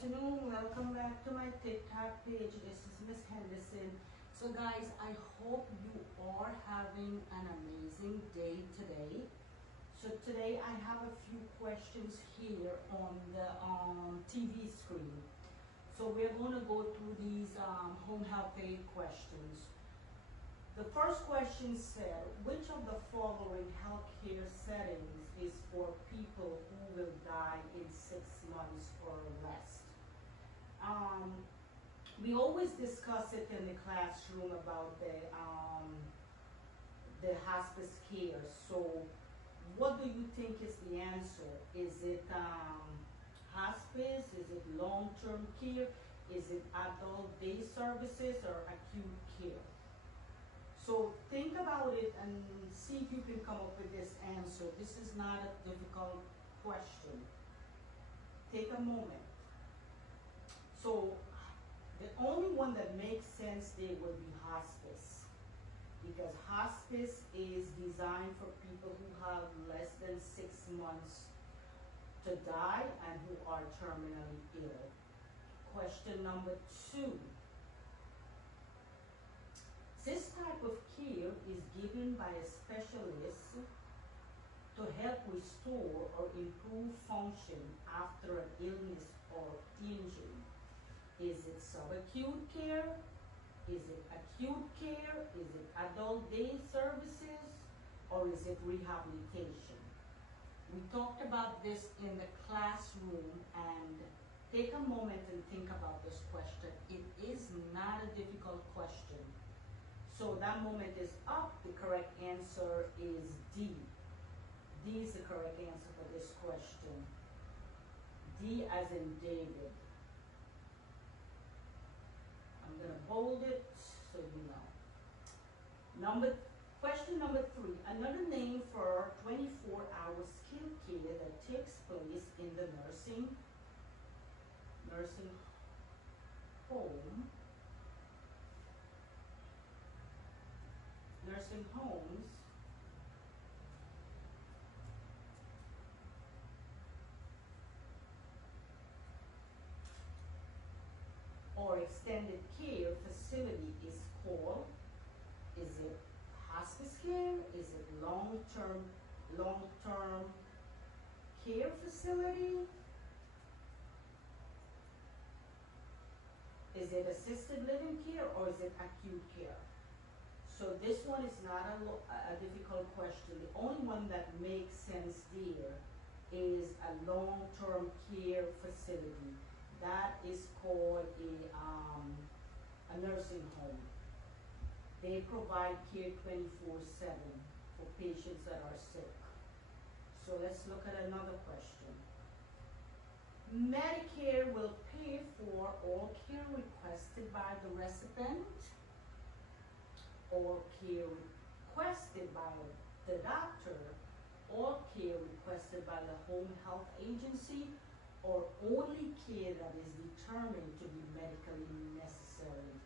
afternoon. Welcome back to my TikTok page. This is Miss Henderson. So guys, I hope you are having an amazing day today. So today I have a few questions here on the TV screen. So we're going to go through these home health aid questions. The first question said, which of the following healthcare settings is for people who will die in 6 months or less? We always discuss it in the classroom about the hospice care. So what do you think is the answer? Is it hospice? Is it long-term care? Is it adult day services or acute care? So think about it and see if you can come up with this answer. This is not a difficult question. Take a moment. So the only one that makes sense there would be hospice, because hospice is designed for people who have less than 6 months to die and who are terminally ill. Question number 2. This type of care is given by a specialist to help restore or improve function after an illness or injury. Is it subacute care? Is it acute care? Is it adult day services? Or is it rehabilitation? We talked about this in the classroom, and take a moment and think about this question. It is not a difficult question. So that moment is up. The correct answer is D. D is the correct answer for this question. D as in David. I'm going to bold it so you know. Question number 3. Another name for 24-hour skilled care that takes place in the nursing home, nursing homes, or extended care facility is called. Is it hospice care? Is it long-term care facility? Is it assisted living care, or is it acute care? So this one is not a difficult question. The only one that makes sense there is a long-term care facility. That is called a nursing home. They provide care 24/7 for patients that are sick. So let's look at another question. Medicare will pay for all care requested by the recipient, or care requested by the doctor, or care requested by the home health agency, or only care that is determined to be medically necessary.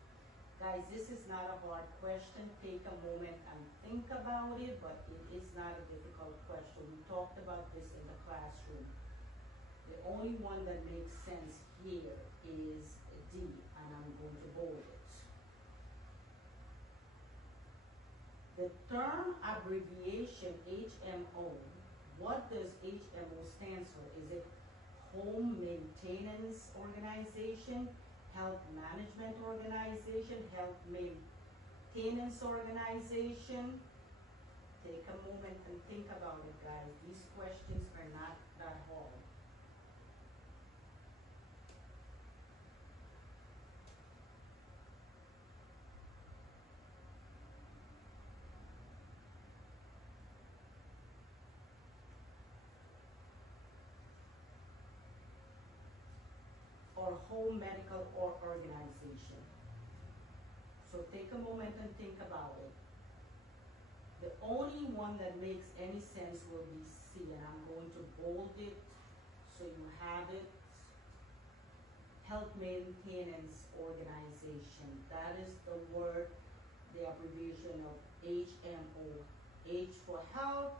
Guys, this is not a hard question. Take a moment and think about it, but it is not a difficult question. We talked about this in the classroom. The only one that makes sense here is D, and I'm going to bold it. The term abbreviation HMO, what does HMO stand for? Is it Home Maintenance Organization, Health Management Organization, Health Maintenance Organization? Take a moment and think about it, guys. These questions are not that hard. Or home medical or organization. So take a moment and think about it. The only one that makes any sense will be C, and I'm going to bold it so you have it. Health Maintenance Organization. That is the word, the abbreviation of HMO. H for health,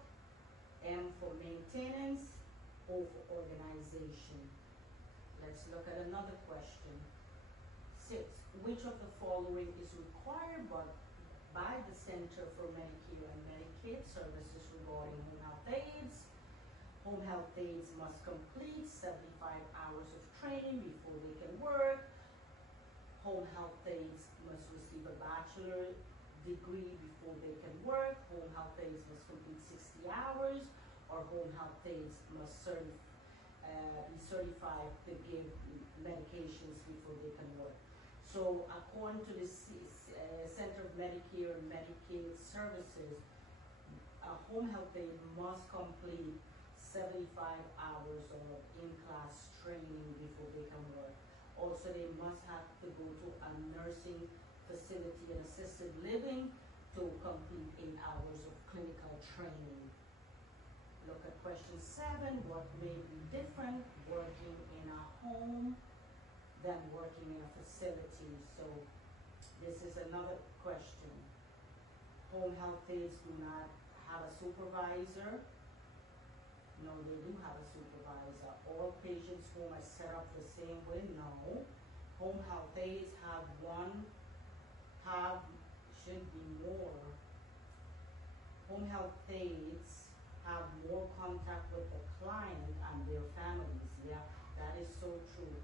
M for maintenance, O for organization. Let's look at another question. 6. Which of the following is required by the Center for Medicare and Medicaid Services regarding home health aides? Home health aides must complete 75 hours of training before they can work. Home health aides must receive a bachelor degree before they can work. Home health aides must complete 60 hours, or home health aides must be certified to give medications before they can work. So according to the Center of Medicare and Medicaid Services, a home health aide must complete 75 hours of in-class training before they can work. Also, they must have to go to a nursing facility and assisted living to complete 8 hours of clinical training. Look at question 7. What may be different working in a home than working in a facility? So this is another question. Home health aides do not have a supervisor. No, they do have a supervisor. All patients' home are set up the same way. No. Home health aides should be more. Home health aides have more contact with the client and their families. Yeah, that is so true.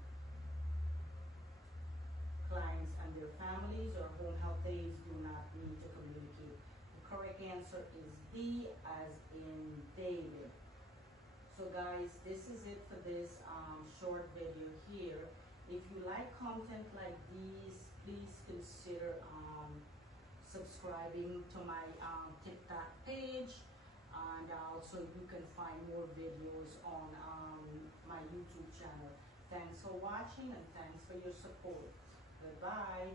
Clients and their families or home health aides do not need to communicate. The correct answer is B, as in David. So guys, this is it for this short video here. If you like content like these, please consider subscribing to my TikTok page, and also you can find more videos on my YouTube channel. Thanks for watching and thanks for your support. Goodbye.